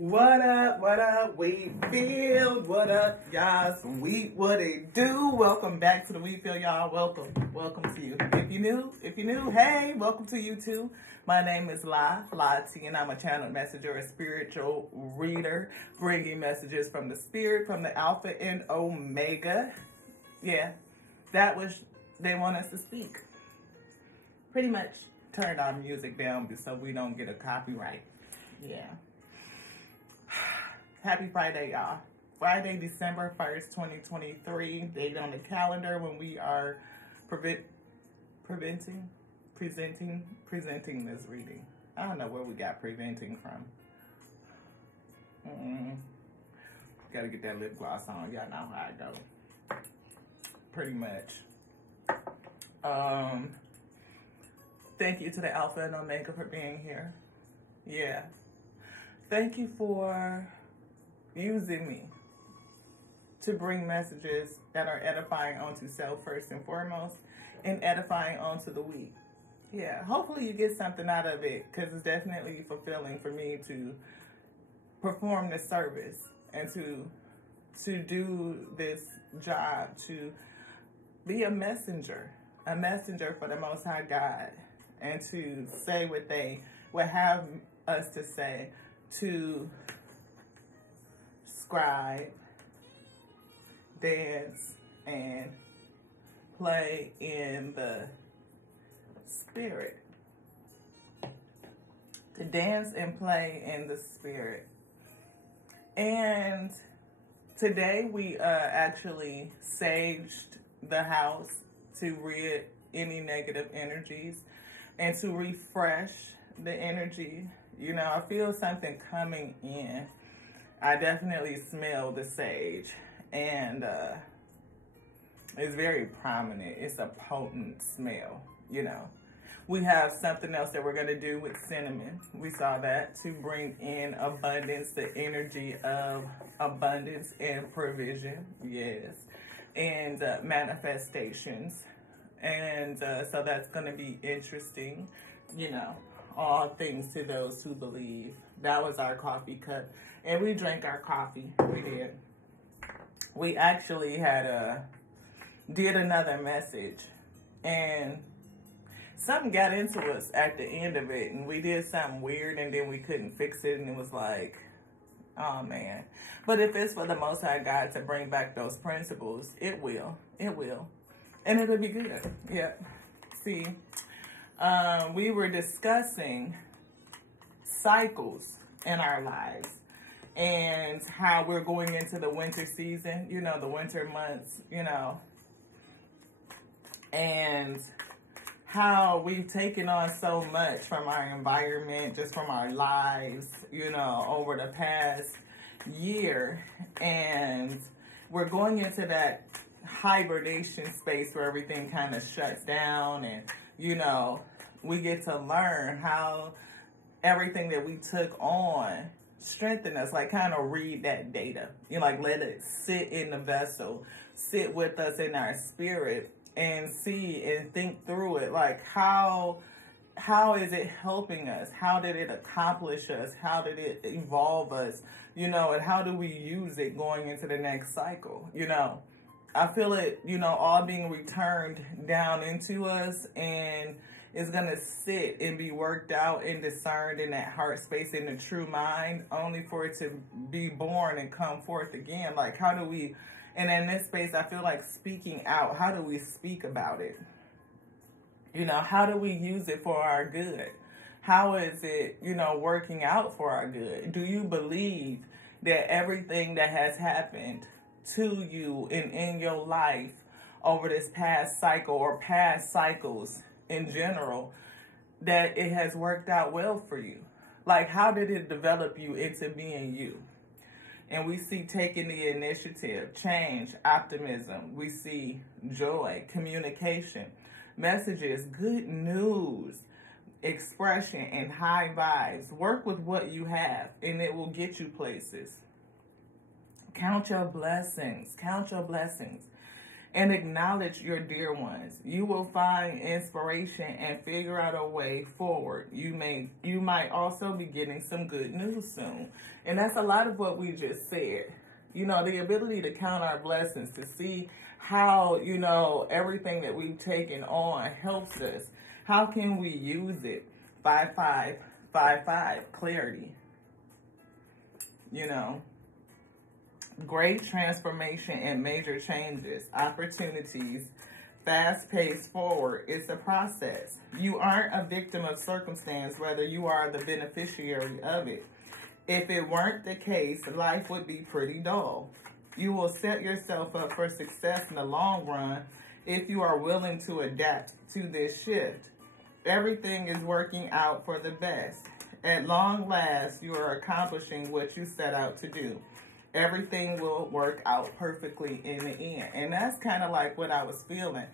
What up, Wheatfield? What up, y'all? Some wheat, what it do? Welcome back to the Wheatfield, y'all. Welcome to you. If you new, hey, welcome to you too. My name is La T, and I'm a channel messenger, a spiritual reader, bringing messages from the spirit, from the Alpha and Omega. Yeah, that was, they want us to speak. Pretty much turned our music down so we don't get a copyright. Yeah. Happy Friday, y'all. Friday, December 1st, 2023. Date on the calendar when we are presenting this reading. I don't know where we got preventing from. Gotta get that lip gloss on. Y'all know how I go. Pretty much. Thank you to the Alpha and Omega for being here. Yeah. Thank you for using me to bring messages that are edifying onto self first and foremost, and edifying onto the weak. Yeah, hopefully you get something out of it, because it's definitely fulfilling for me to perform this service and to do this job, to be a messenger for the Most High God, and to say what they would have us to say, to scribe, dance, and play in the spirit. To dance and play in the spirit. And today we actually saged the house to rid any negative energies and to refresh the energy. You know, I feel something coming in. I definitely smell the sage, and it's very prominent. It's a potent smell, you know. We have something else that we're going to do with cinnamon. We saw that to bring in abundance, the energy of abundance and provision, yes, and manifestations. And so that's going to be interesting, you know. All things to those who believe. That was our coffee cup, and we drank our coffee. We did. We actually did another message, and something got into us at the end of it, and we did something weird, and then we couldn't fix it, and it was like, oh man. But if it's for the Most High God to bring back those principles, it will, and it'll be good. Yeah. See. We were discussing cycles in our lives and how we're going into the winter season, you know, the winter months, you know, and how we've taken on so much from our environment, just from our lives, you know, over the past year. And we're going into that hibernation space where everything kind of shuts down, and you know, we get to learn how everything that we took on strengthened us, like kind of read that data. You know, like let it sit in the vessel, sit with us in our spirit, and see and think through it. Like how is it helping us? How did it accomplish us? How did it evolve us? You know, and how do we use it going into the next cycle? You know, I feel it, you know, all being returned down into us, and it's going to sit and be worked out and discerned in that heart space, in the true mind, only for it to be born and come forth again. Like, how do we, and in this space, I feel like speaking out, how do we speak about it? You know, how do we use it for our good? How is it, you know, working out for our good? Do you believe that everything that has happened to you and in your life over this past cycle or past cycles in general, that it has worked out well for you? Like, how did it develop you into being you? And we see taking the initiative, change, optimism. We see joy, communication, messages, good news, expression, and high vibes. Work with what you have, and it will get you places. Count your blessings. Count your blessings. and acknowledge your dear ones. You will find inspiration and figure out a way forward. You might also be getting some good news soon. And that's a lot of what we just said. You know, the ability to count our blessings, to see how, you know, everything that we've taken on helps us. How can we use it? 5555, clarity. You know, great transformation and major changes, opportunities, fast-paced forward. It's a process. You aren't a victim of circumstance, rather you are the beneficiary of it. If it weren't the case, life would be pretty dull. You will set yourself up for success in the long run if you are willing to adapt to this shift. Everything is working out for the best. At long last, you are accomplishing what you set out to do. Everything will work out perfectly in the end. And that's kind of like what I was feeling.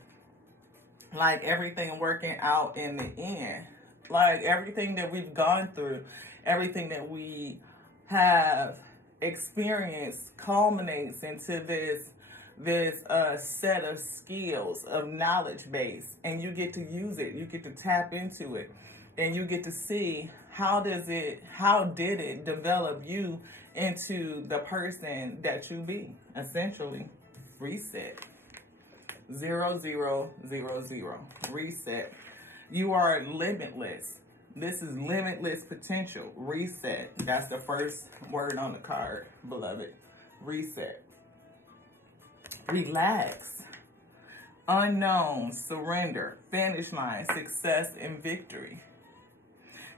Like everything working out in the end. Like everything that we've gone through, everything that we have experienced culminates into this set of skills, of knowledge base, and you get to use it. You get to tap into it, and you get to see how did it develop you into the person that you be. Essentially, reset. 0000. Reset. You are limitless. This is limitless potential. Reset. That's the first word on the card, beloved. Reset. Relax. Unknown. Surrender. Finish line. Success and victory.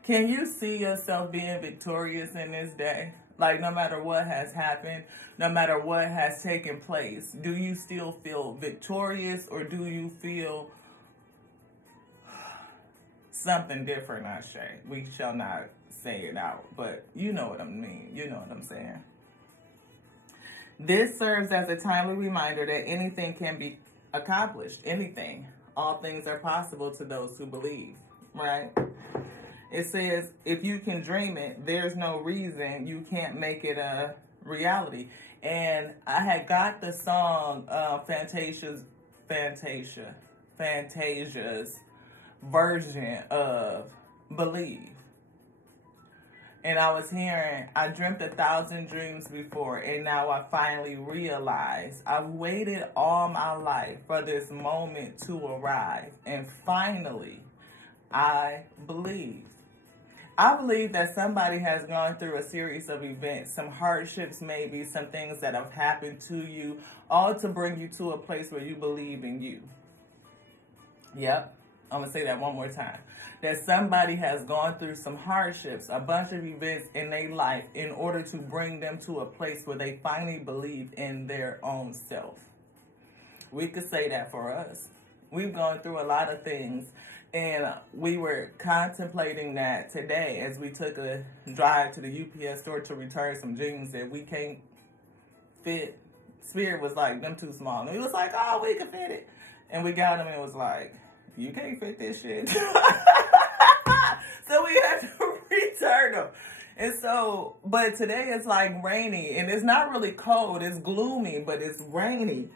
Can you see yourself being victorious in this day? Like no matter what has happened, no matter what has taken place, do you still feel victorious, or do you feel something different? I say. We shall not say it out, but you know what I mean. You know what I'm saying. This serves as a timely reminder that anything can be accomplished. Anything. All things are possible to those who believe. Right? It says, if you can dream it, there's no reason you can't make it a reality. And I had got the song Fantasia's version of Believe. And I was hearing, I dreamt 1,000 dreams before, and now I finally realize I've waited all my life for this moment to arrive. And finally, I believe. I believe that somebody has gone through a series of events, some hardships maybe, some things that have happened to you, all to bring you to a place where you believe in you. Yep, I'm going to say that one more time. That somebody has gone through some hardships, a bunch of events in their life in order to bring them to a place where they finally believe in their own self. We could say that for us. We've gone through a lot of things. And we were contemplating that today as we took a drive to the UPS store to return some jeans that we can't fit. Spirit was like, them too small. And we was like, oh, we can fit it. And we got them and it was like, you can't fit this shit. So we had to return them. And so, but today it's like rainy. And it's not really cold. It's gloomy, but it's rainy.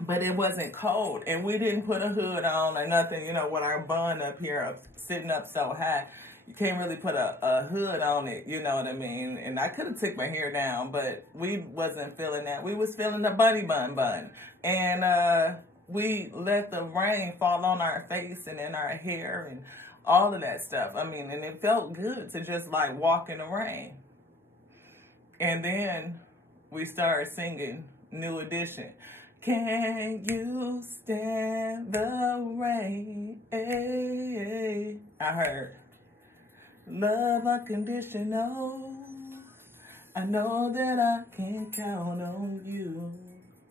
But it wasn't cold, and we didn't put a hood on or nothing. You know, with our bun up here, sitting up so high, you can't really put a hood on it, you know what I mean? And I could have took my hair down, but we wasn't feeling that. We was feeling the bunny bun. And we let the rain fall on our face and in our hair and all of that stuff. I mean, and it felt good to just like walk in the rain. And then we started singing New Edition. Can you stand the rain? I heard love unconditional. I know that I can count on you.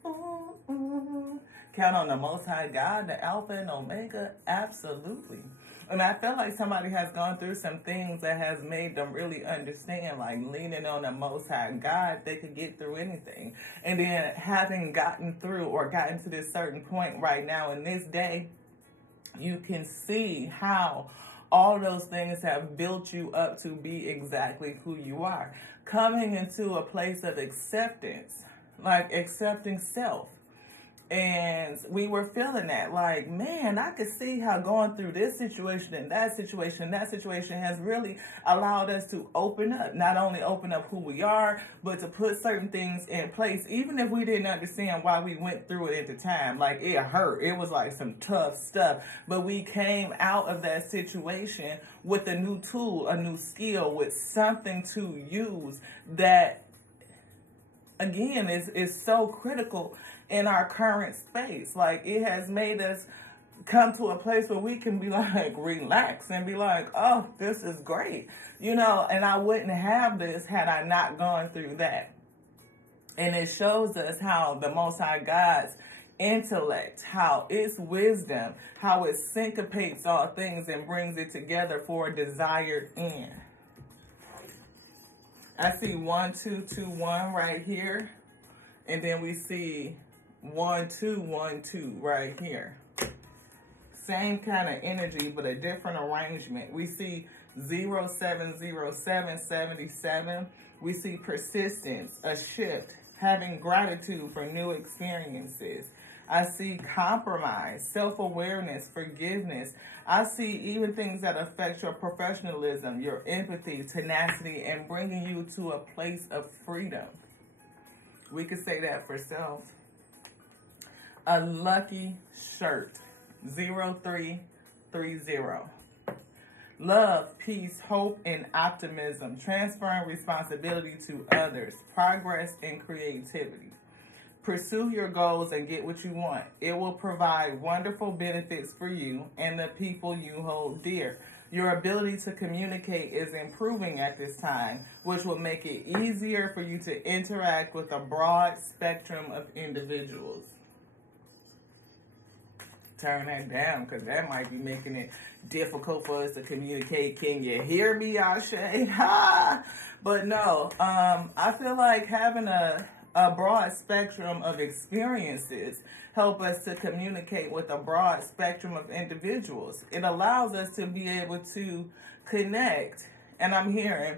Ooh, ooh. Count on the Most High God, the Alpha and Omega. Absolutely. And I feel like somebody has gone through some things that has made them really understand, like leaning on the Most High God, they could get through anything. And then having gotten through or gotten to this certain point right now in this day, you can see how all those things have built you up to be exactly who you are. Coming into a place of acceptance, like accepting self. And we were feeling that, like, man, I could see how going through this situation and that situation has really allowed us to open up, not only open up who we are, but to put certain things in place, even if we didn't understand why we went through it at the time. Like, it hurt. It was like some tough stuff. But we came out of that situation with a new tool, a new skill, with something to use that, again, is so critical in our current space. Like, it has made us come to a place where we can be like, relax and be like, oh, this is great, you know. And I wouldn't have this had I not gone through that. And it shows us how the Most High God's intellect, how its wisdom, how it syncopates all things and brings it together for a desired end. I see 1, 2, 2, 1 right here. And then we see 1, 2, 1, 2 right here. Same kind of energy, but a different arrangement. We see 0, 7, 0, 7, 77. We see persistence, a shift, having gratitude for new experiences. I see compromise, self-awareness, forgiveness. I see even things that affect your professionalism, your empathy, tenacity, and bringing you to a place of freedom. We could say that for self. A lucky shirt, 0330. Love, peace, hope, and optimism. Transferring responsibility to others. Progress and creativity. Pursue your goals and get what you want. It will provide wonderful benefits for you and the people you hold dear. Your ability to communicate is improving at this time, which will make it easier for you to interact with a broad spectrum of individuals. Turn that down, because that might be making it difficult for us to communicate. Can you hear me, Ashe? Ha! But no, I feel like having a broad spectrum of experiences help us to communicate with a broad spectrum of individuals. It allows us to be able to connect. And I'm hearing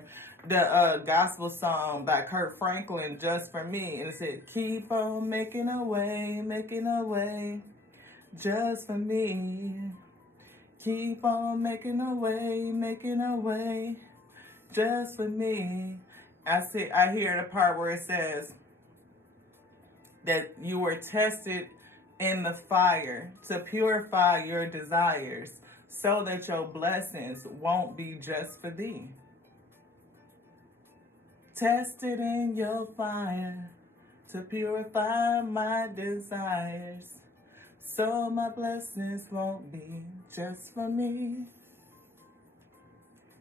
the gospel song by Kirk Franklin, Just For Me. And it said, keep on making a way, just for me. Keep on making a way, just for me. I hear the part where it says that you were tested in the fire to purify your desires so that your blessings won't be just for thee. Tested in your fire to purify my desires so my blessings won't be just for me.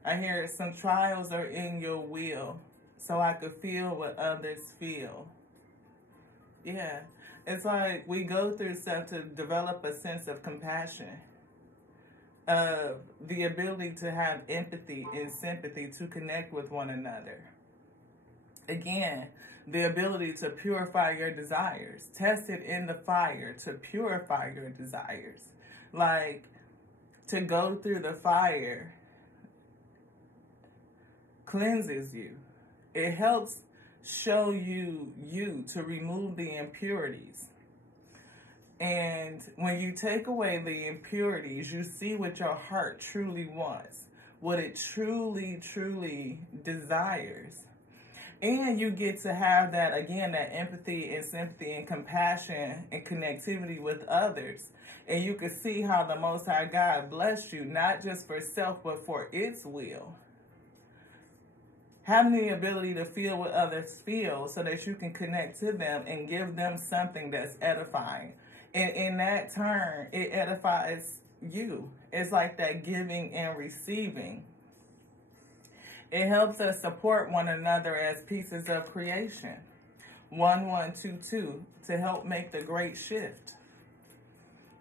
I hear some trials are in your will so I could feel what others feel. Yeah, it's like we go through stuff to develop a sense of compassion, the ability to have empathy and sympathy to connect with one another. Again, the ability to purify your desires, tested in the fire to purify your desires. Like, to go through the fire cleanses you. It helps show you to remove the impurities. And when you take away the impurities, you see what your heart truly wants, what it truly, truly desires. And you get to have that, again, that empathy and sympathy and compassion and connectivity with others. And you can see how the Most High God blessed you, not just for self, but for its will. Having the ability to feel what others feel so that you can connect to them and give them something that's edifying. And in that turn, it edifies you. It's like that giving and receiving. It helps us support one another as pieces of creation. 1122 to help make the great shift.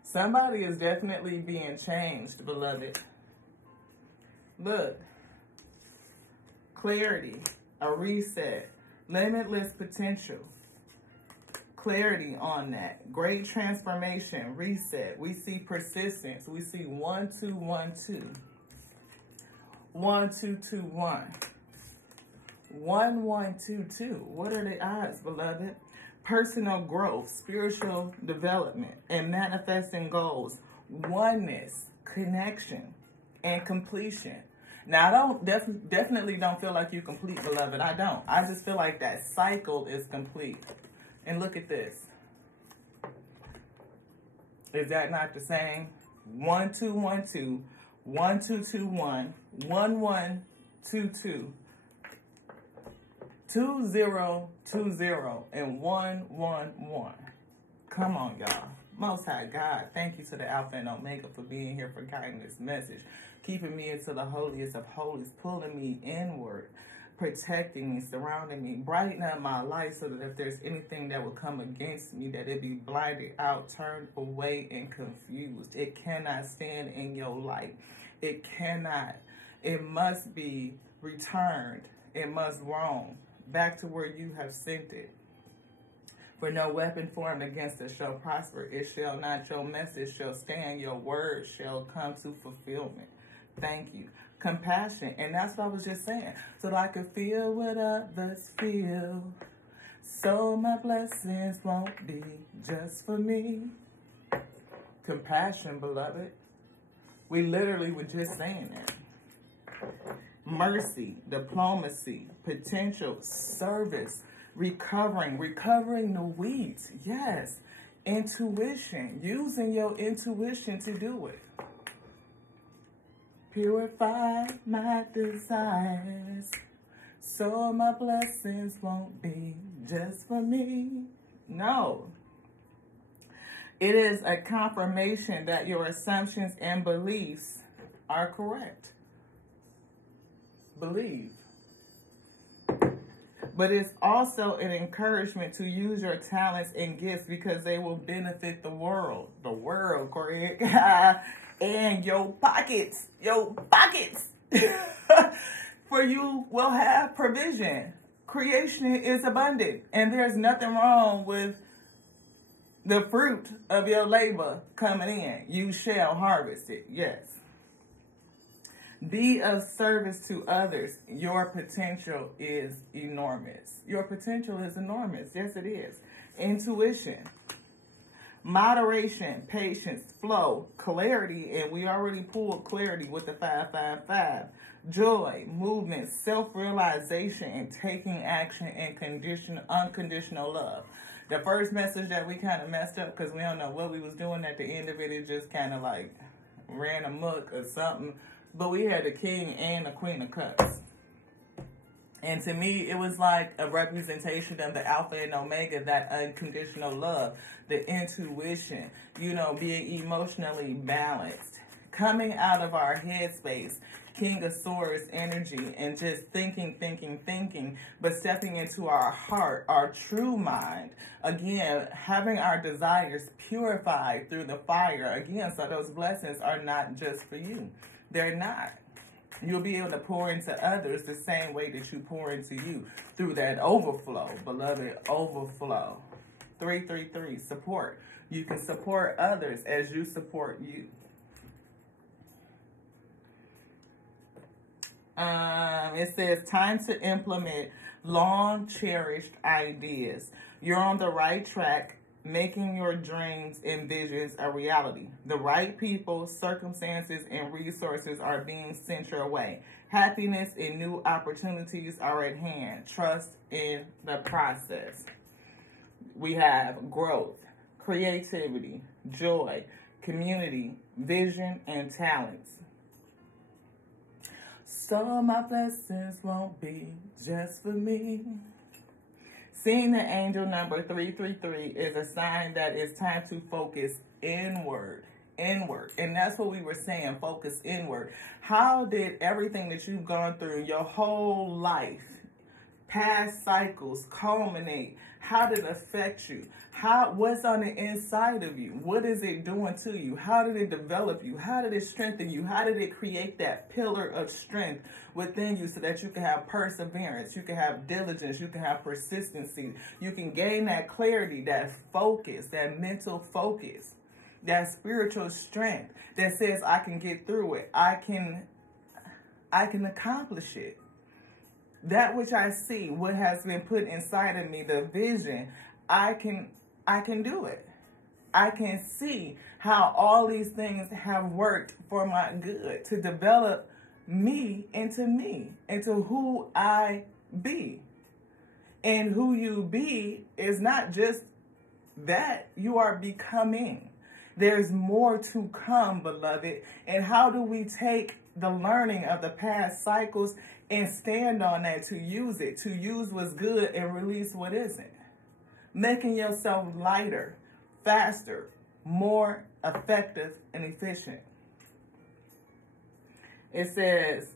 Somebody is definitely being changed, beloved. Look. Clarity, a reset, limitless potential. Clarity on that. Great transformation, reset. We see persistence. We see 1, 2, 1, 2. 1, 2, 2, 1. 1, 1, 2, 2. What are the odds, beloved? personal growth, spiritual development, and manifesting goals, oneness, connection, and completion. Now, I don't definitely don't feel like you complete, beloved. I don't. I just feel like that cycle is complete. And look at this. Is that not the same? 1 2 1 2, 1 2 2 1, 1 1 2 2, 2 0 2 0, and 1 1 1. Come on, y'all. Most High God, thank you to the Alpha and Omega for being here, for guiding this message, keeping me into the holiest of holies, pulling me inward, protecting me, surrounding me, brightening up my life so that if there's anything that will come against me, that it be blinded out, turned away, and confused. It cannot stand in your light. It cannot. It must be returned. It must roam back to where you have sent it. For no weapon formed against us shall prosper. It shall not. Your message shall stand. Your word shall come to fulfillment. Thank you. Compassion. And that's what I was just saying. So that I could feel what others feel. So my blessings won't be just for me. Compassion, beloved. We literally were just saying that. Mercy, diplomacy, potential, service, recovering the weeds. Yes. Intuition, using your intuition to do it. Purify my desires, so my blessings won't be just for me. No. It is a confirmation that your assumptions and beliefs are correct. Believe. But it's also an encouragement to use your talents and gifts because they will benefit the world. The world, correct? And your pockets. Your pockets. For you will have provision. Creation is abundant. And there's nothing wrong with the fruit of your labor coming in. You shall harvest it. Yes. Be of service to others. Your potential is enormous. Your potential is enormous. Yes, it is. Intuition, moderation, patience, flow, clarity, and we already pulled clarity with the 555. Joy, movement, self-realization, and taking action and unconditional love. The first message that we kind of messed up because we don't know what we was doing at the end of it. It just kind of like ran amok or something. But we had the King and the Queen of Cups. And to me, it was like a representation of the Alpha and Omega, that unconditional love, the intuition, being emotionally balanced, coming out of our headspace, King of Swords energy, and just thinking, but stepping into our heart, our true mind. Again, having our desires purified through the fire. Again, so those blessings are not just for you. They're not. You'll be able to pour into others the same way that you pour into you through that overflow, beloved, overflow. 333, support. You can support others as you support you. It says, time to implement long cherished ideas. You're on the right track, making your dreams and visions a reality. The right people, circumstances, and resources are being sent your way. Happiness and new opportunities are at hand. Trust in the process. We have growth, creativity, joy, community, vision, and talents. So my blessings won't be just for me. Seeing the angel number 333 is a sign that it's time to focus inward. And that's what we were saying, focus inward. How did everything that you've gone through your whole life, past cycles, culminate? How did it affect you? What's on the inside of you? What is it doing to you? How did it develop you? How did it strengthen you? How did it create that pillar of strength within you so that you can have perseverance, you can have diligence, you can have persistency, you can gain that clarity, that focus, that mental focus, that spiritual strength that says, I can get through it. I can accomplish it. That which I see, what has been put inside of me, the vision, I can do it. I can see how all these things have worked for my good to develop me, into who I be. And who you be is not just that, you are becoming. There's more to come, beloved. And how do we take the learning of the past cycles and stand on that to use it, to use what's good and release what isn't? Making yourself lighter, faster, more effective and efficient. It says,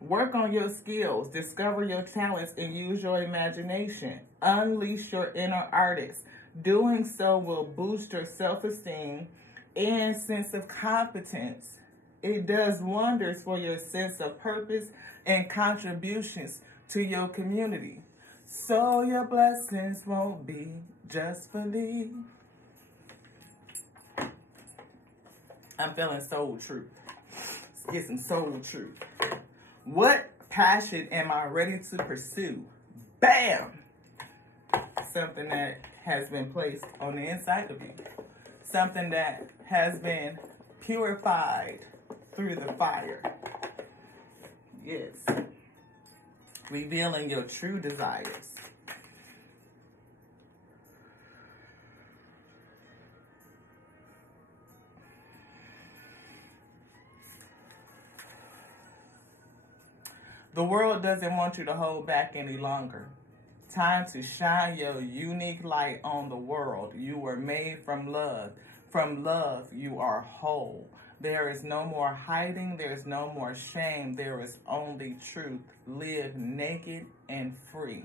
work on your skills, discover your talents, and use your imagination. Unleash your inner artist. Doing so will boost your self-esteem and sense of competence. It does wonders for your sense of purpose and contributions to your community. So your blessings won't be just for thee. I'm feeling soul truth. Let's get some soul truth. What passion am I ready to pursue? Bam! Something that has been placed on the inside of you. Something that has been purified through the fire. Yes. Revealing your true desires. The world doesn't want you to hold back any longer. Time to shine your unique light on the world. You were made from love. From love, you are whole. There is no more hiding. There is no more shame. There is only truth. Live naked and free.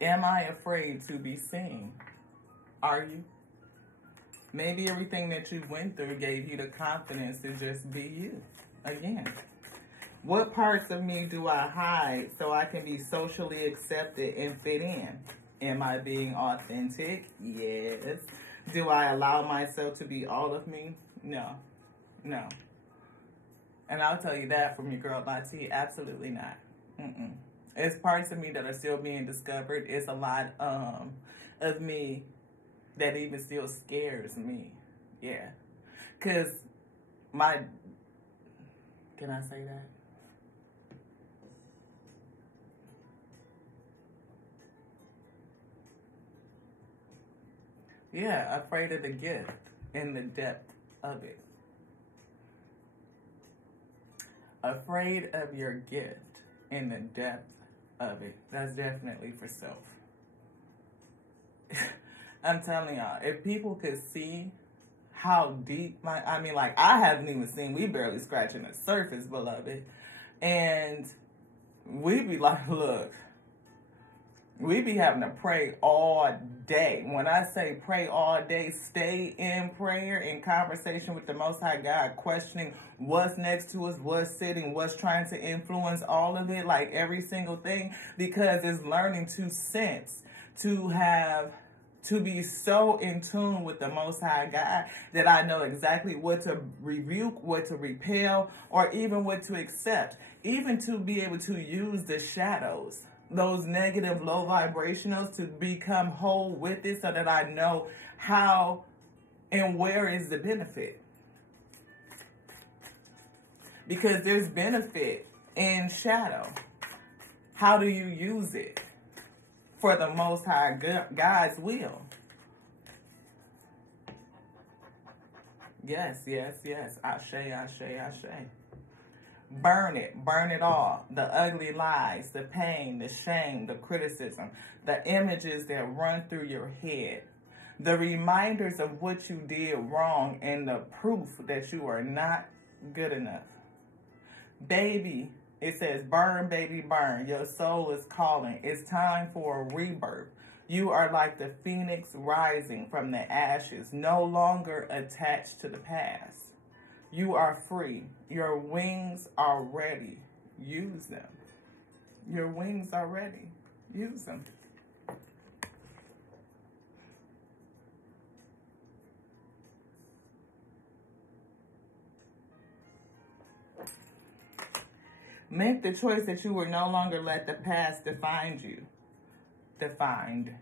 Am I afraid to be seen? Are you? Maybe everything that you went through gave you the confidence to just be you again. What parts of me do I hide so I can be socially accepted and fit in? Am I being authentic? Yes. Do I allow myself to be all of me? No. No. And I'll tell you that from your girl, Lati, absolutely not. It's parts of me that are still being discovered. It's a lot of me that even still scares me. Yeah. Because can I say that? Yeah, afraid of the gift and the depth of it. Afraid of your gift and the depth of it. That's definitely for self. I'm telling y'all, if people could see how deep I haven't even seen, we barely scratching the surface, beloved. And we be like, look, we be having to pray all day. When I say pray all day, stay in prayer, in conversation with the Most High God, questioning what's next to us, what's sitting, what's trying to influence all of it, like every single thing, because it's learning to sense, to be so in tune with the Most High God that I know exactly what to rebuke, what to repel, or even what to accept, even to be able to use the shadows, those negative low vibrationals, to become whole with it so that I know how and where is the benefit. Because there's benefit in shadow. How do you use it for the Most High God's will? Yes, yes, yes. Ashe, ashe, ashe. Burn it all. The ugly lies, the pain, the shame, the criticism, the images that run through your head, the reminders of what you did wrong, and the proof that you are not good enough. Baby, it says, burn, baby, burn. Your soul is calling. It's time for a rebirth. You are like the phoenix rising from the ashes, no longer attached to the past. You are free. Your wings are ready. Use them. Your wings are ready. Use them. Make the choice that you will no longer let the past define you. defined.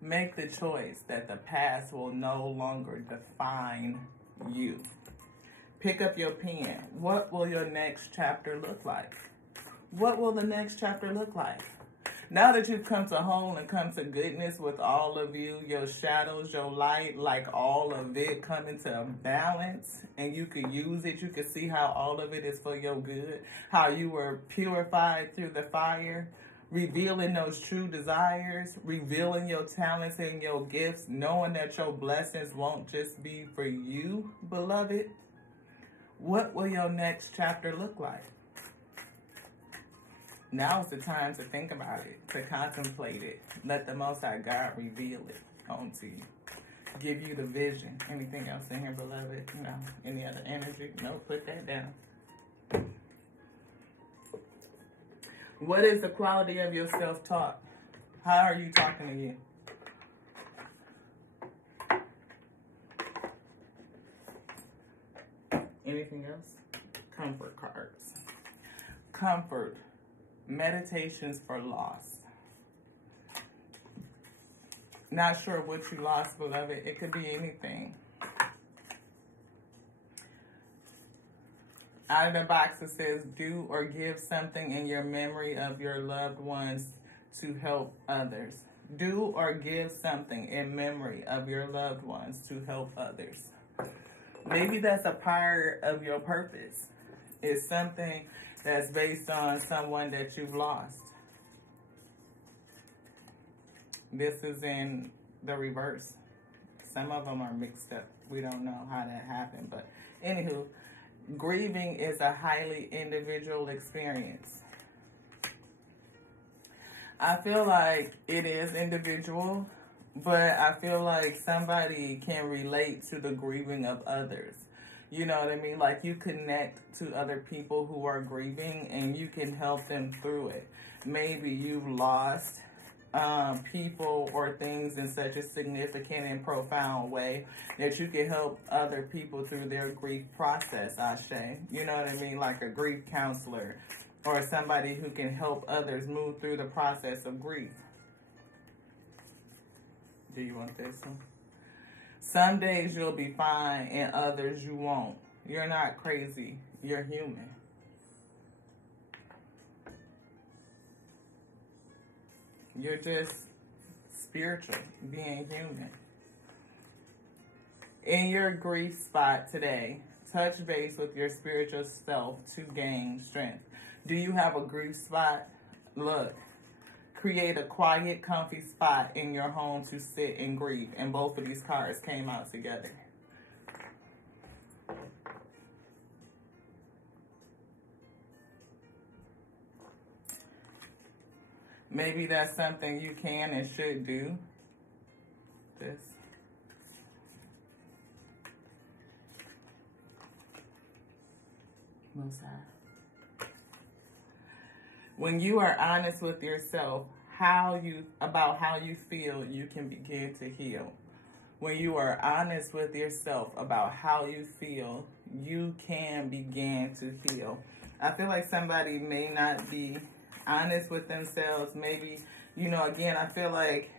Make the choice that the past will no longer define you. Pick up your pen. What will your next chapter look like? What will the next chapter look like? Now that you've come to whole and come to goodness with all of you, your shadows, your light, like all of it come into balance, and you could use it. You could see how all of it is for your good, how you were purified through the fire, revealing those true desires, revealing your talents and your gifts, knowing that your blessings won't just be for you, beloved. What will your next chapter look like? Now is the time to think about it, to contemplate it. Let the Most High God reveal it onto you. Give you the vision. Anything else in here, beloved? No. Any other energy? No, put that down. What is the quality of your self-talk? How are you talking to you? Anything else? Comfort cards. Comfort. Meditations for loss. Not sure what you lost, beloved. It could be anything. Out of the box it says, do or give something in your memory of your loved ones to help others. Do or give something in memory of your loved ones to help others. Maybe that's a part of your purpose. It's something that's based on someone that you've lost. This is in the reverse. Some of them are mixed up. We don't know how that happened. But anywho, grieving is a highly individual experience. I feel like it is individual, but I feel like somebody can relate to the grieving of others. You know what I mean? Like you connect to other people who are grieving and you can help them through it. Maybe you've lost people or things in such a significant and profound way that you can help other people through their grief process, Ashe. You know what I mean? Like a grief counselor or somebody who can help others move through the process of grief. Do you want this one? Some days you'll be fine and others you won't. You're not crazy. You're human. You're just spiritual, being human. In your grief spot today, touch base with your spiritual self to gain strength. Do you have a grief spot? Look. Create a quiet, comfy spot in your home to sit and grieve. And both of these cards came out together. Maybe that's something you can and should do. This. Most High. When you are honest with yourself, about how you feel, you can begin to heal. When you are honest with yourself about how you feel, you can begin to heal. I feel like somebody may not be honest with themselves. Maybe, again, I feel like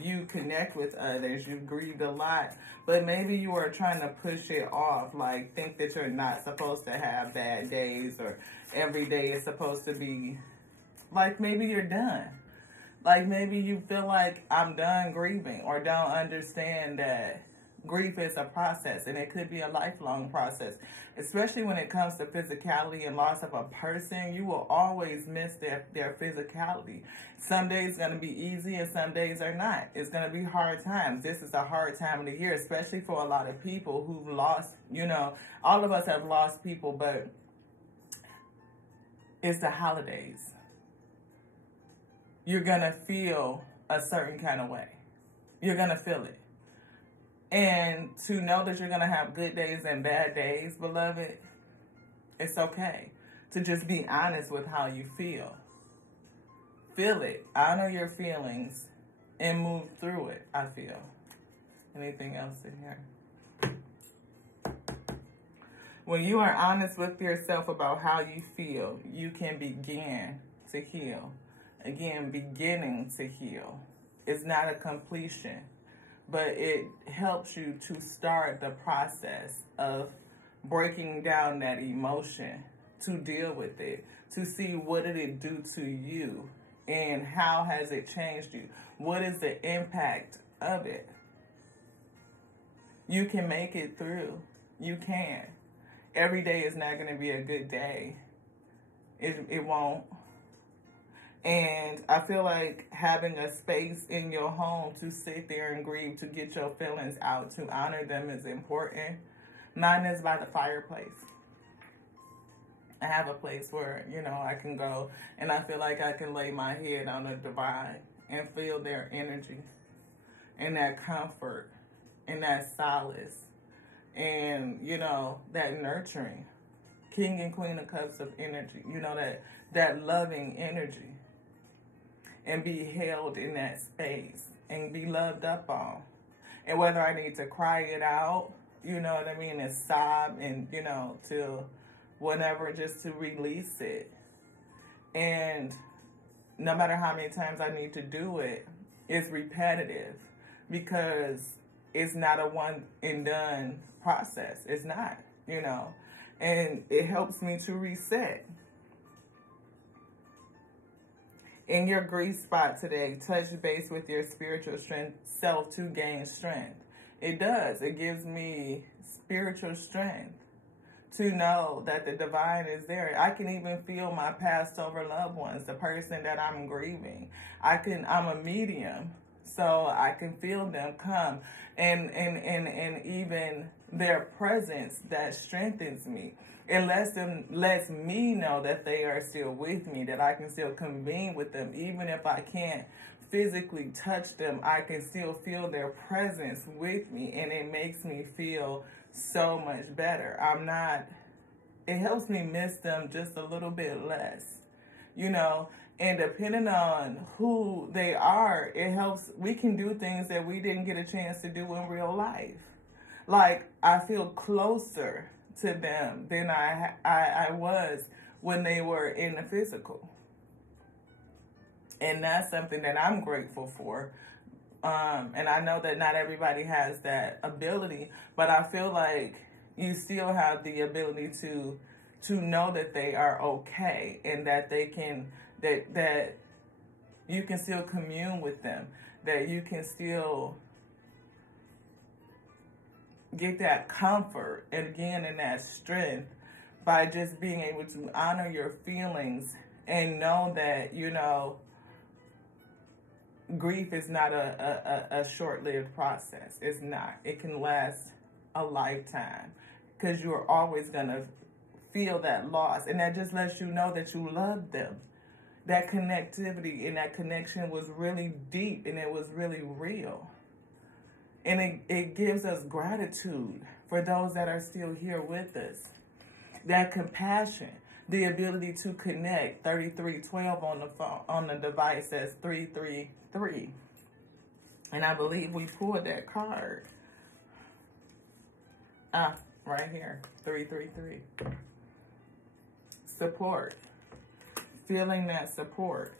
you connect with others. You grieved a lot, but maybe you are trying to push it off. Like, think that you're not supposed to have bad days or every day is supposed to be... Like, maybe you're done. Like, maybe you feel like I'm done grieving or don't understand that grief is a process and it could be a lifelong process. Especially when it comes to physicality and loss of a person, you will always miss their physicality. Some days are going to be easy and some days are not. It's going to be hard times. This is a hard time of the year, especially for a lot of people who've lost, all of us have lost people, but it's the holidays. You're going to feel a certain kind of way. You're going to feel it. And to know that you're going to have good days and bad days, beloved, it's okay to just be honest with how you feel. Feel it. Honor your feelings and move through it, I feel. Anything else in here? When you are honest with yourself about how you feel, you can begin to heal. again, beginning to heal. It's not a completion, but it helps you to start the process of breaking down that emotion, to deal with it, to see what did it do to you and how has it changed you. What is the impact of it? You can make it through. You can. Every day is not going to be a good day. It won't. And I feel like having a space in your home to sit there and grieve, to get your feelings out, to honor them is important. Mine is by the fireplace. I have a place where, I can go and I feel like I can lay my head on the divine and feel their energy and that comfort and that solace and, that nurturing. King and Queen of Cups of energy, that loving energy. And be held in that space and be loved up on. And whether I need to cry it out, and sob and, to whatever, just to release it. And no matter how many times I need to do it, it's repetitive because it's not a one and done process. It's not, and it helps me to reset. In your grief spot today, touch base with your spiritual self to gain strength. It does. It gives me spiritual strength to know that the divine is there. I can even feel my passed over loved ones, the person that I'm grieving. I'm a medium, so I can feel them come and even their presence that strengthens me. It lets me know that they are still with me, that I can still convene with them. Even if I can't physically touch them, I can still feel their presence with me, and it makes me feel so much better. It helps me miss them just a little bit less, and depending on who they are, it helps, we can do things that we didn't get a chance to do in real life. Like, I feel closer to them than I was when they were in the physical. And that's something that I'm grateful for. And I know that not everybody has that ability, but I feel like you still have the ability to know that they are okay and that they can, that you can still commune with them, that you can still get that comfort and again in that strength by just being able to honor your feelings and know that, grief is not a short-lived process. It's not. It can last a lifetime because you're always going to feel that loss. And that just lets you know that you love them. That connectivity and that connection was really deep and it was really real. And it gives us gratitude for those that are still here with us. That compassion, the ability to connect. 3312 on the phone, on the device says 333. And I believe we pulled that card. Right here, 333. Support. Feeling that support.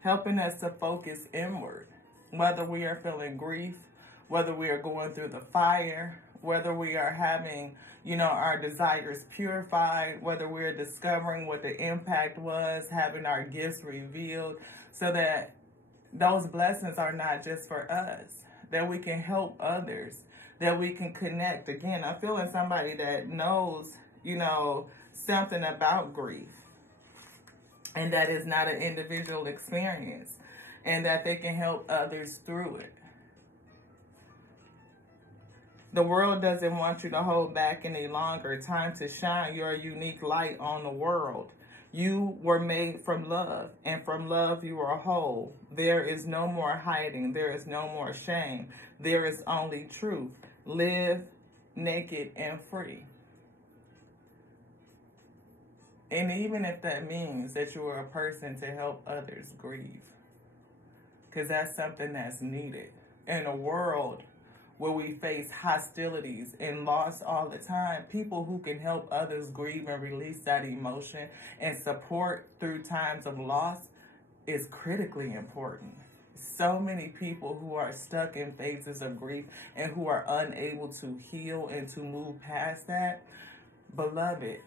Helping us to focus inward. Whether we are feeling grief, whether we are going through the fire, whether we are having, our desires purified, whether we're discovering what the impact was, having our gifts revealed, so that those blessings are not just for us, that we can help others, that we can connect. Again, I'm feeling somebody that knows, something about grief, and that is not an individual experience, and that they can help others through it. The world doesn't want you to hold back any longer. Time to shine your unique light on the world. You were made from love, and from love you are whole. There is no more hiding. There is no more shame. There is only truth. Live naked and free. And even if that means that you are a person to help others grieve, because that's something that's needed in a world where we face hostilities and loss all the time. People who can help others grieve and release that emotion and support through times of loss is critically important. So many people who are stuck in phases of grief and who are unable to heal and to move past that. Beloved,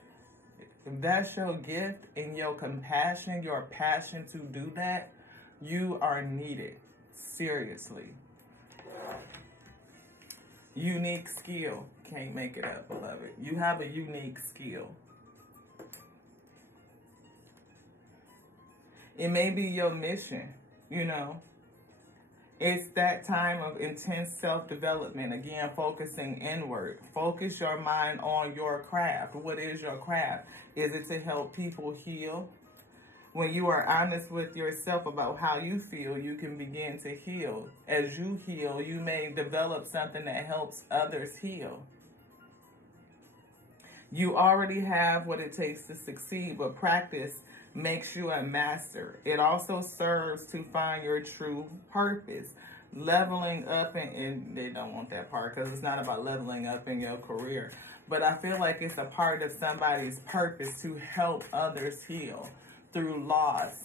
if that's your gift and your compassion, your passion to do that, you are needed. Seriously. Unique skill. Can't make it up, beloved. You have a unique skill. It may be your mission, you know. It's that time of intense self-development. Again, focusing inward. Focus your mind on your craft. What is your craft? Is it to help people heal? When you are honest with yourself about how you feel, you can begin to heal. As you heal, you may develop something that helps others heal. You already have what it takes to succeed, but practice makes you a master. It also serves to find your true purpose. Leveling up, and they don't want that part because it's not about leveling up in your career. But I feel like it's a part of somebody's purpose to help others heal through loss,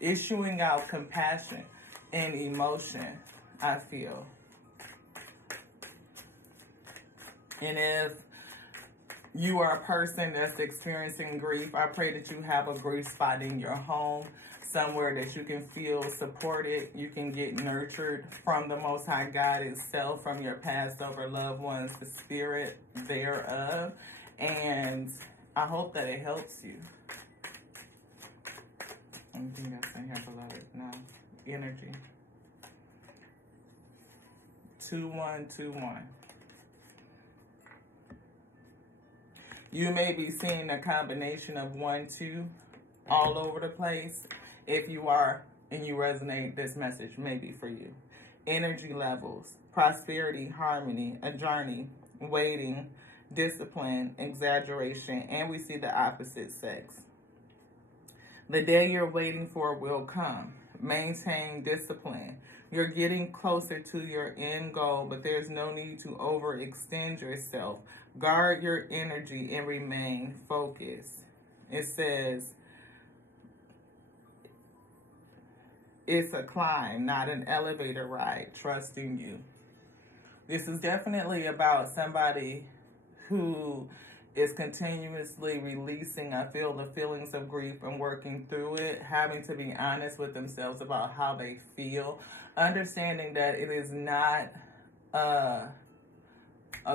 issuing out compassion and emotion, I feel. And if you are a person that's experiencing grief, I pray that you have a grief spot in your home, somewhere that you can feel supported, you can get nurtured from the Most High God itself, from your past over loved ones, the spirit thereof. And I hope that it helps you. Anything else in here, beloved? No. Energy. 2121. You may be seeing a combination of 1, 2 all over the place. If you are and you resonate, this message may be for you. Energy levels, prosperity, harmony, a journey, waiting, discipline, exaggeration, and we see the opposite sex. The day you're waiting for will come. Maintain discipline. You're getting closer to your end goal, but there's no need to overextend yourself. Guard your energy and remain focused. It says, it's a climb, not an elevator ride. Trust in you. This is definitely about somebody who is continuously releasing, I feel, the feelings of grief and working through it, having to be honest with themselves about how they feel, understanding that it is not a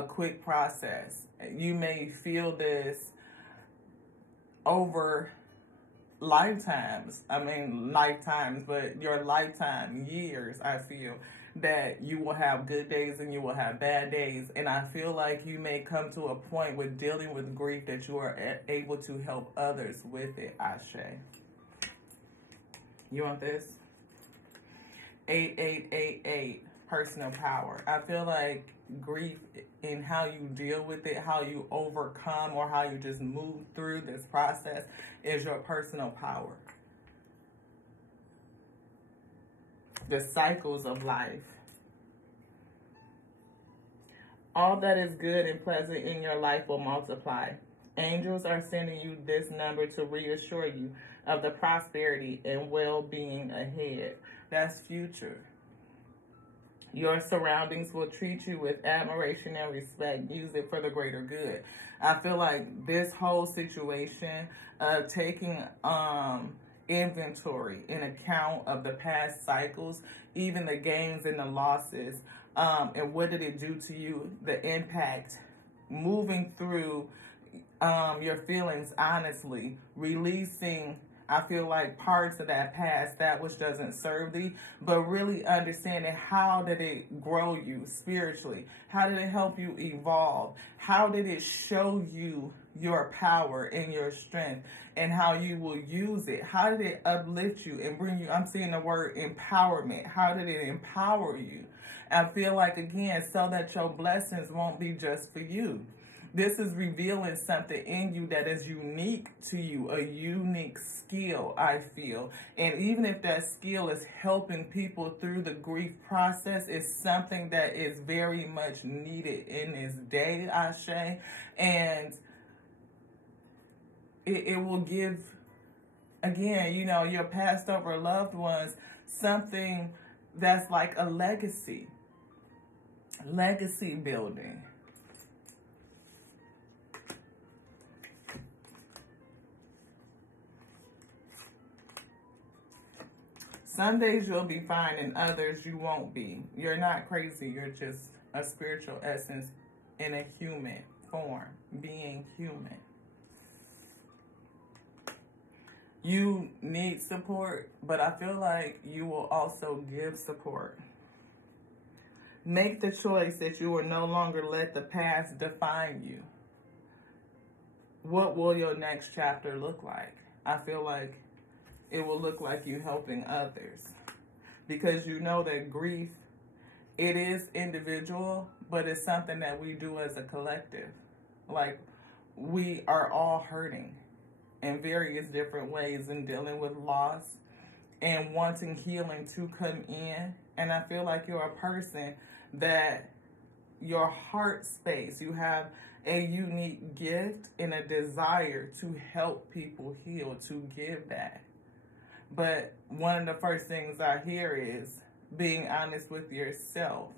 quick process. You may feel this over lifetimes, but your lifetime, years, I feel, that you will have good days and you will have bad days. And I feel like you may come to a point with dealing with grief that you are able to help others with it, Ashe. You want this? 8888, personal power. I feel like grief and how you deal with it, how you overcome or how you just move through this process is your personal power. The cycles of life. All that is good and pleasant in your life will multiply. Angels are sending you this number to reassure you of the prosperity and well-being ahead. That's future. Your surroundings will treat you with admiration and respect. Use it for the greater good. I feel like this whole situation of taking inventory and account of the past cycles, even the gains and the losses, and what did it do to you, the impact, moving through your feelings honestly, releasing, I feel like, parts of that past, that which doesn't serve thee, but really understanding how did it grow you spiritually? How did it help you evolve? How did it show you your power and your strength and how you will use it? How did it uplift you and bring you, I'm seeing the word empowerment. How did it empower you? I feel like, again, so that your blessings won't be just for you. This is revealing something in you that is unique to you, a unique skill, I feel. And even if that skill is helping people through the grief process, it's something that is very much needed in this day, Ashe. And it will give, again, you know, your passed over loved ones something that's like a legacy building. Some days you'll be fine and others you won't be. You're not crazy. You're just a spiritual essence in a human form, being human. You need support, but I feel like you will also give support. Make the choice that you will no longer let the past define you. What will your next chapter look like? I feel like it will look like you helping others, because you know that grief, it is individual, but it's something that we do as a collective. Like, we are all hurting in various different ways and dealing with loss and wanting healing to come in. And I feel like you're a person that your heart space, you have a unique gift and a desire to help people heal, to give that. But one of the first things I hear is being honest with yourself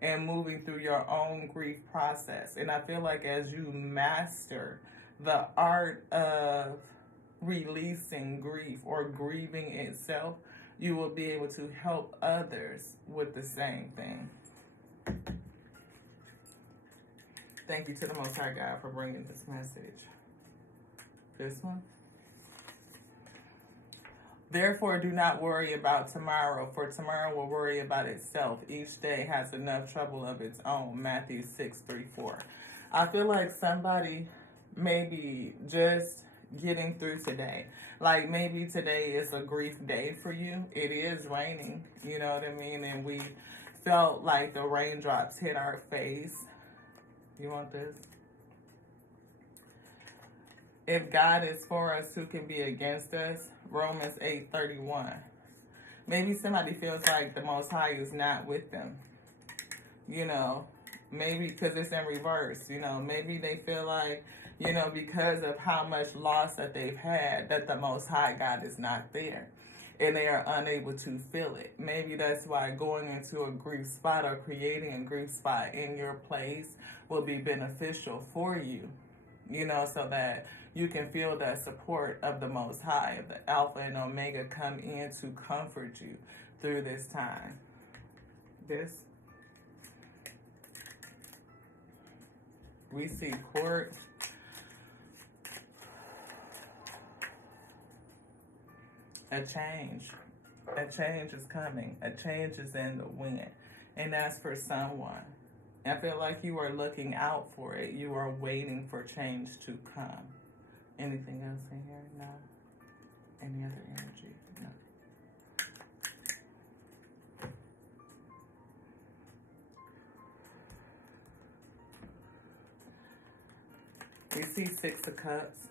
and moving through your own grief process. And I feel like as you master the art of releasing grief or grieving itself, you will be able to help others with the same thing. Thank you to the Most High God for bringing this message. This one. Therefore, do not worry about tomorrow, for tomorrow will worry about itself. Each day has enough trouble of its own. Matthew 6:3-4. I feel like somebody may be just getting through today. Like, maybe today is a grief day for you. It is raining, you know what I mean? And we felt like the raindrops hit our face. You want this? If God is for us, who can be against us? Romans 8:31. Maybe somebody feels like the Most High is not with them. You know, maybe because it's in reverse. You know, maybe they feel like, you know, because of how much loss that they've had, that the Most High God is not there. And they are unable to feel it. Maybe that's why going into a grief spot or creating a grief spot in your place will be beneficial for you. You know, so that you can feel that support of the Most High, of the Alpha and Omega, come in to comfort you through this time. This. We see court. A change. A change is coming. A change is in the wind. And that's for someone. I feel like you are looking out for it. You are waiting for change to come. Anything else in here? No. Any other energy? No. We see Six of Cups.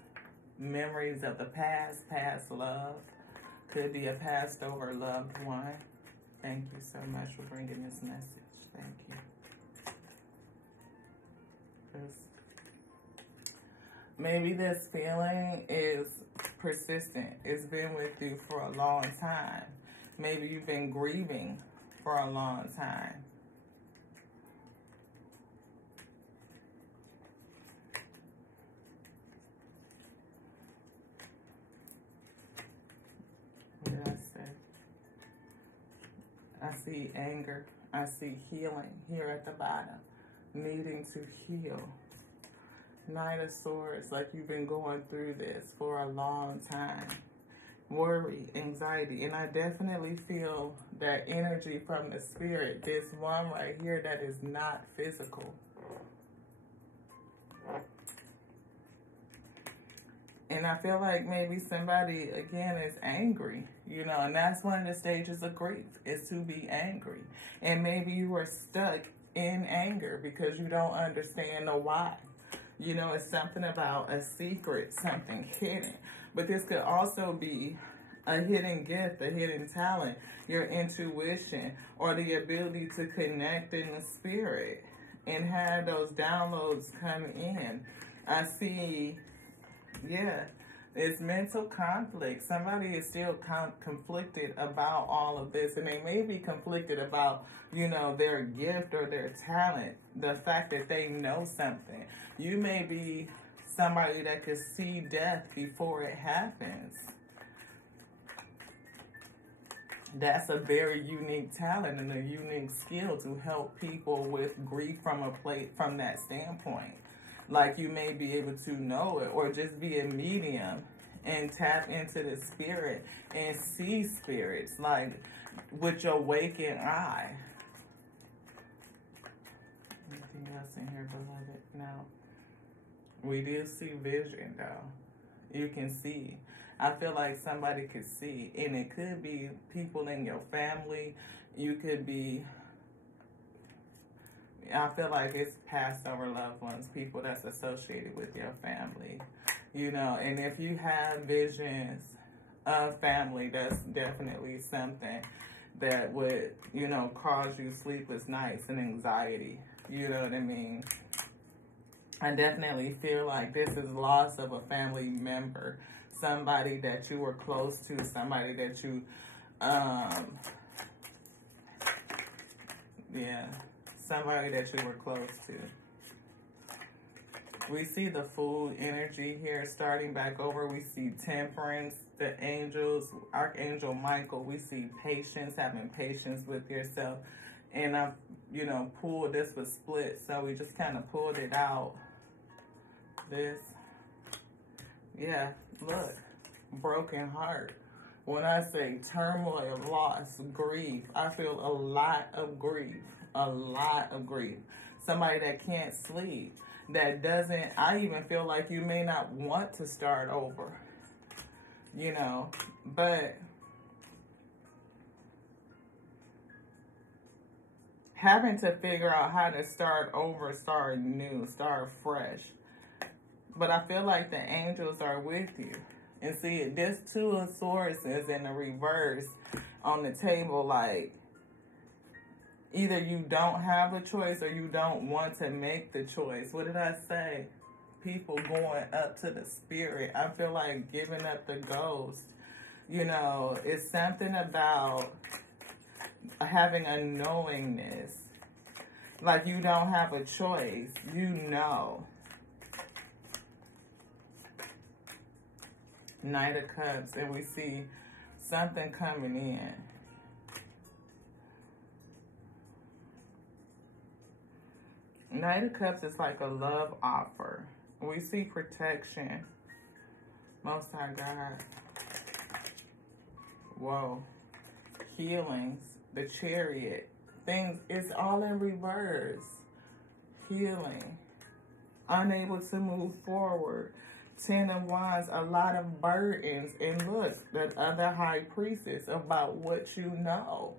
Memories of the past, past love. Could be a passed over loved one. Thank you so much for bringing this message. Thank you. Maybe this feeling is persistent. It's been with you for a long time. Maybe you've been grieving for a long time. What did I say? I see anger. I see healing here at the bottom. Needing to heal. Knight of Swords, like you've been going through this for a long time. Worry, anxiety, and I definitely feel that energy from the spirit. This one right here that is not physical. And I feel like maybe somebody, again, is angry, you know, and that's one of the stages of grief, is to be angry. And maybe you are stuck in anger because you don't understand the why. You know, it's something about a secret, something hidden. But this could also be a hidden gift, a hidden talent, your intuition, or the ability to connect in the spirit and have those downloads come in. I see, yeah, it's mental conflict. Somebody is still conflicted about all of this, and they may be conflicted about, you know, their gift or their talent, the fact that they know something. You may be somebody that could see death before it happens. That's a very unique talent and a unique skill to help people with grief from that standpoint. Like, you may be able to know it, or just be a medium and tap into the spirit and see spirits, like with your waking eye. Anything else in here, beloved? No. We do see vision, though. You can see. I feel like somebody could see, and it could be people in your family. You could be, I feel like it's passed over loved ones, people that's associated with your family, you know. And if you have visions of family, that's definitely something that would, you know, cause you sleepless nights and anxiety. You know what I mean? I definitely feel like this is loss of a family member. Somebody that you were close to, somebody that you, yeah, somebody that you were close to. We see the Fool energy here starting back over. We see temperance, the angels, Archangel Michael. We see patience, having patience with yourself. And I, you know, pulled, this was split, so we just kind of pulled it out. This, yeah, look, broken heart. When I say turmoil, loss, grief, I feel a lot of grief, a lot of grief. Somebody that can't sleep, that doesn't, I even feel like you may not want to start over, you know, but having to figure out how to start over, start new, start fresh. But I feel like the angels are with you. And see, this Two of Swords is in the reverse on the table. Like, either you don't have a choice or you don't want to make the choice. What did I say? People going up to the spirit. I feel like giving up the ghost. You know, it's something about having a knowingness. Like, you don't have a choice. You know. Knight of Cups, and we see something coming in. Knight of Cups is like a love offer. We see protection. Most High God. Whoa. Healings. The Chariot. Things, it's all in reverse. Healing. Unable to move forward. Ten of Wands, a lot of burdens. And look, that other High Priestess, about what you know.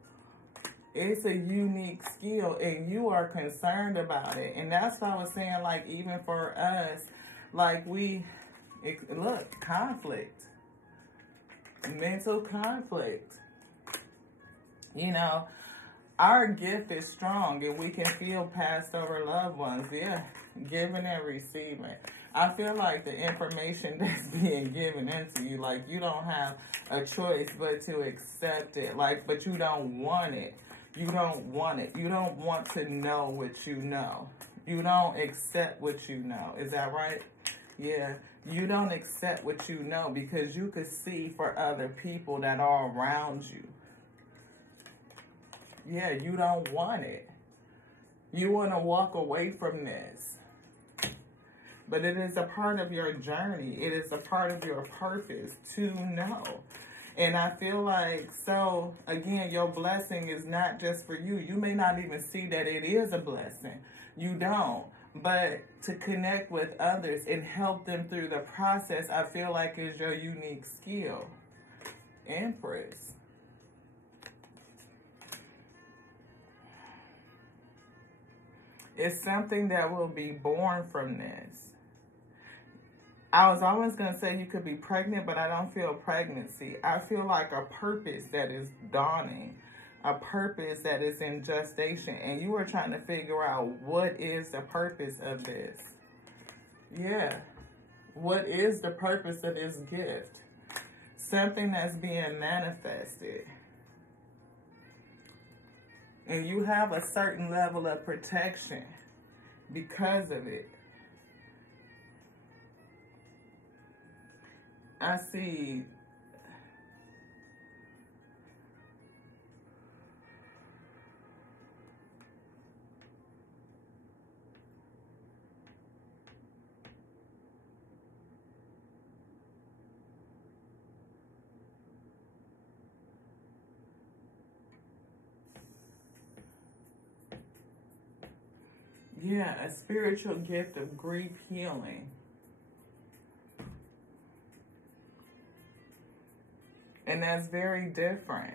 It's a unique skill, and you are concerned about it. And that's what I was saying, like, even for us, like, look, conflict. Mental conflict. You know, our gift is strong, and we can feel passed over loved ones. Yeah, giving and receiving. I feel like the information that's being given into you, like, you don't have a choice but to accept it. Like, but you don't want it. You don't want it. You don't want to know what you know. You don't accept what you know. Is that right? Yeah. You don't accept what you know because you could see for other people that are around you. Yeah, you don't want it. You want to walk away from this. But it is a part of your journey. It is a part of your purpose to know. And I feel like, so, again, your blessing is not just for you. You may not even see that it is a blessing. You don't. But to connect with others and help them through the process, I feel like is your unique skill. Empress. It's something that will be born from this. I was always going to say you could be pregnant, but I don't feel pregnancy. I feel like a purpose that is dawning, a purpose that is in gestation, and you are trying to figure out what is the purpose of this. Yeah. What is the purpose of this gift? Something that's being manifested. And you have a certain level of protection because of it. I see a spiritual gift of grief healing. And that's very different.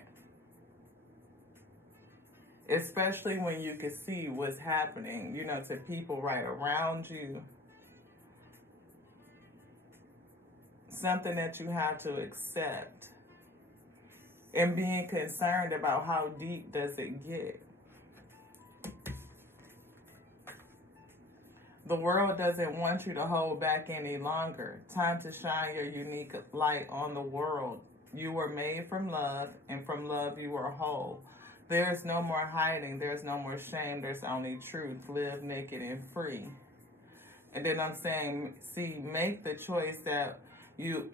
Especially when you can see what's happening, you know, to people right around you. Something that you have to accept. And being concerned about how deep does it get. The world doesn't want you to hold back any longer. Time to shine your unique light on the world. You were made from love, and from love you are whole. There's no more hiding. There's no more shame. There's only truth. Live naked and free. And then I'm saying, see, make the choice that you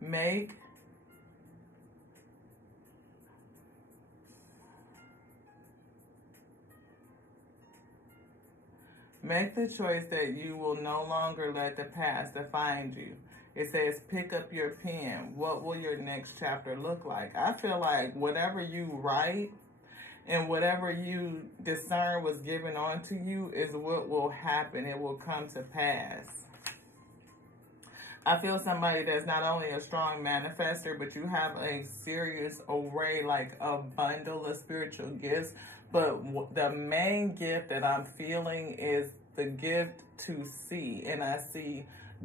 make. Make the choice that you will no longer let the past define you. It says, pick up your pen. What will your next chapter look like? I feel like whatever you write and whatever you discern was given onto you is what will happen. It will come to pass. I feel somebody that's not only a strong manifester, but you have a serious array, like a bundle of spiritual gifts. But the main gift that I'm feeling is the gift to see. And I see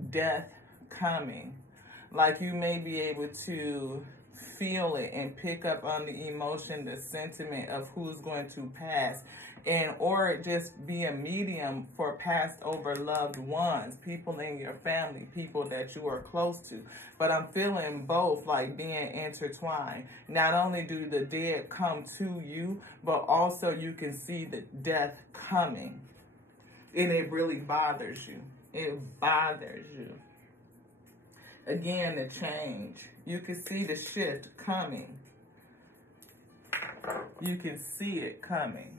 death coming. Like you may be able to feel it and pick up on the emotion, the sentiment of who's going to pass. And or just be a medium for passed over loved ones, people in your family, people that you are close to. But I'm feeling both, like being intertwined. Not only do the dead come to you, but also you can see the death coming. And it really bothers you. It bothers you. Again, the change. You can see the shift coming. You can see it coming.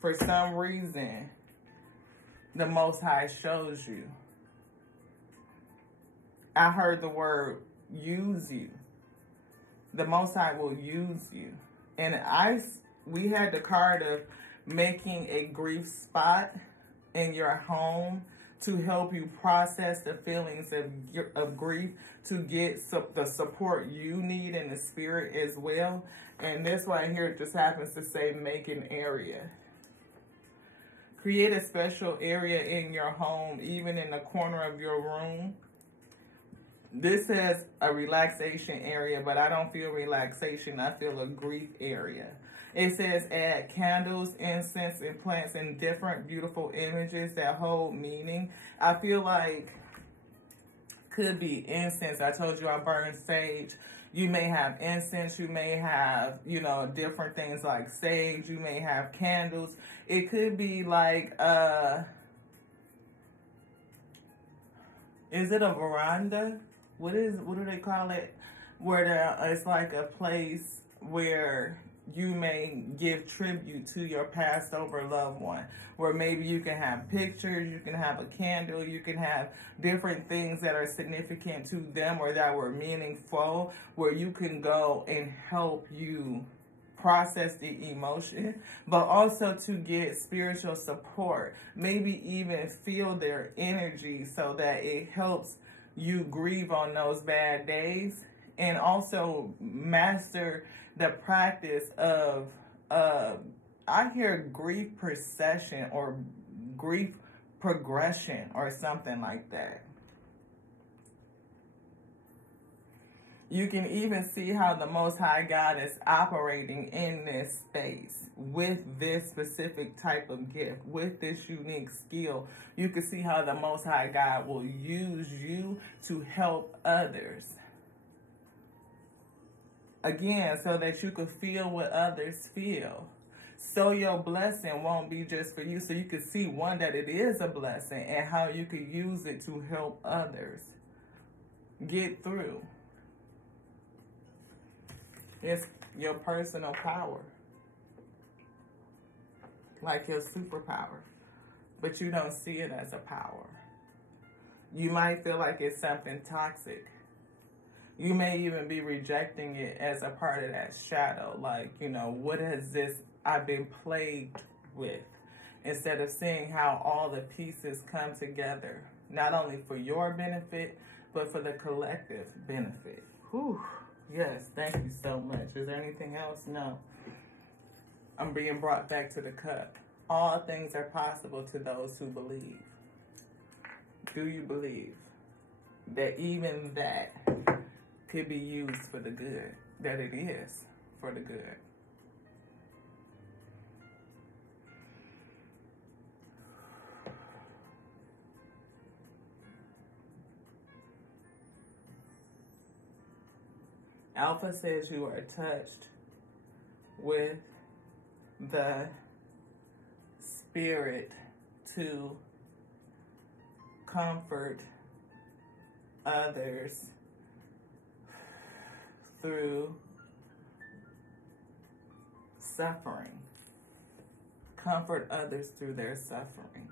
For some reason, the Most High shows you. I heard the word use you. The Most High will use you. And we had the card of making a grief spot in your home to help you process the feelings of grief, to get the support you need in the spirit as well. And this right here just happens to say make an area. Create a special area in your home, even in the corner of your room. This says a relaxation area, but I don't feel relaxation. I feel a grief area. It says add candles, incense, and plants and different beautiful images that hold meaning. I feel like could be incense. I told you I burn sage. You may have incense. You may have, you know, different things like sage. You may have candles. It could be like, is it a veranda? What do they call it? Where it's like a place where you may give tribute to your passed over loved one, where maybe you can have pictures, you can have a candle, you can have different things that are significant to them or that were meaningful, where you can go and help you process the emotion, but also to get spiritual support, maybe even feel their energy so that it helps you grieve on those bad days, and also master the practice of, I hear grief procession or grief progression or something like that. You can even see how the Most High God is operating in this space with this specific type of gift, with this unique skill. You can see how the Most High God will use you to help others. Again, so that you could feel what others feel. So your blessing won't be just for you. So you can see, one, that it is a blessing and how you could use it to help others get through. It's your personal power, like your superpower, but you don't see it as a power. You might feel like it's something toxic. You may even be rejecting it as a part of that shadow, like, you know, what has this I've been plagued with, instead of seeing how all the pieces come together, not only for your benefit, but for the collective benefit. Whew. Yes, thank you so much. Is there anything else? No. I'm being brought back to the cup. All things are possible to those who believe. Do you believe that even that could be used for the good? That it is for the good? Alpha says you are touched with the spirit to comfort others through suffering. Comfort others through their suffering.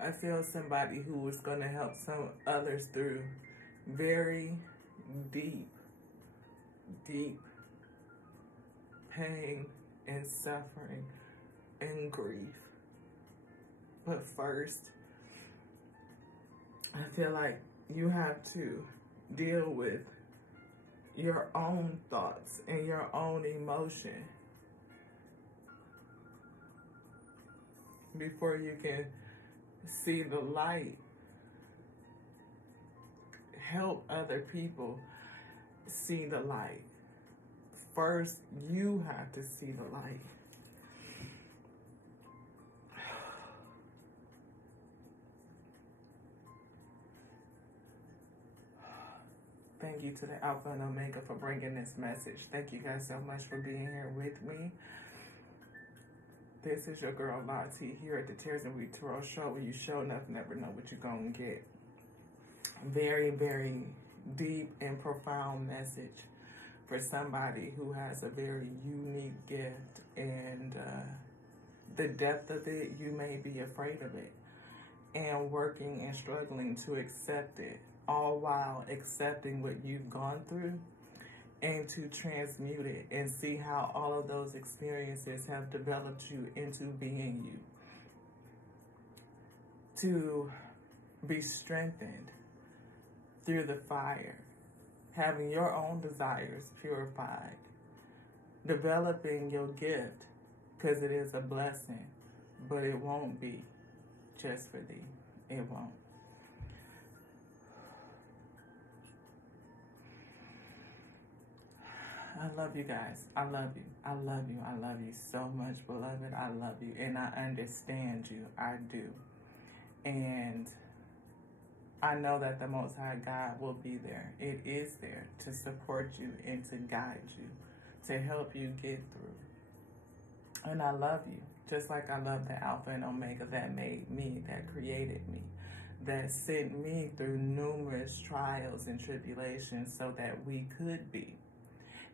I feel somebody who is going to help some others through very deep, deep pain and suffering and grief. But first, I feel like you have to deal with your own thoughts and your own emotion before you can see the light. Help other people see the light. First, you have to see the light. Thank you to the Alpha and Omega for bringing this message. Thank you guys so much for being here with me. This is your girl Lottie here at the Tears and We Tarot Show, where you show enough, never know what you're going to get. Very, very deep and profound message for somebody who has a very unique gift, and the depth of it, you may be afraid of it, and working and struggling to accept it, all while accepting what you've gone through, and to transmute it and see how all of those experiences have developed you into being you. To be strengthened through the fire, having your own desires purified, developing your gift, because it is a blessing, but it won't be just for thee. It won't. I love you guys. I love you. I love you. I love you so much, beloved. I love you. And I understand you. I do. And I know that the Most High God will be there. It is there to support you and to guide you, to help you get through. And I love you, just like I love the Alpha and Omega that made me, that created me, that sent me through numerous trials and tribulations so that we could be.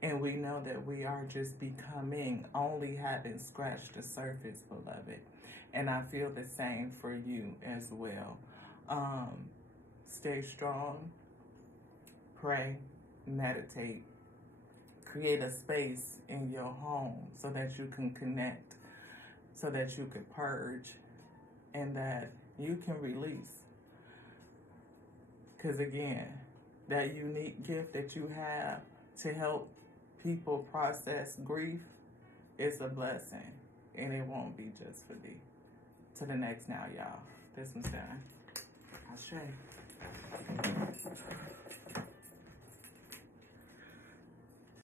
And we know that we are just becoming, only having scratched the surface, beloved. And I feel the same for you as well. Stay strong, pray, meditate, create a space in your home so that you can connect, so that you can purge, and that you can release. Because again, that unique gift that you have to help people process grief is a blessing, and it won't be just for thee. To the next now, y'all. This one's done. Ashe.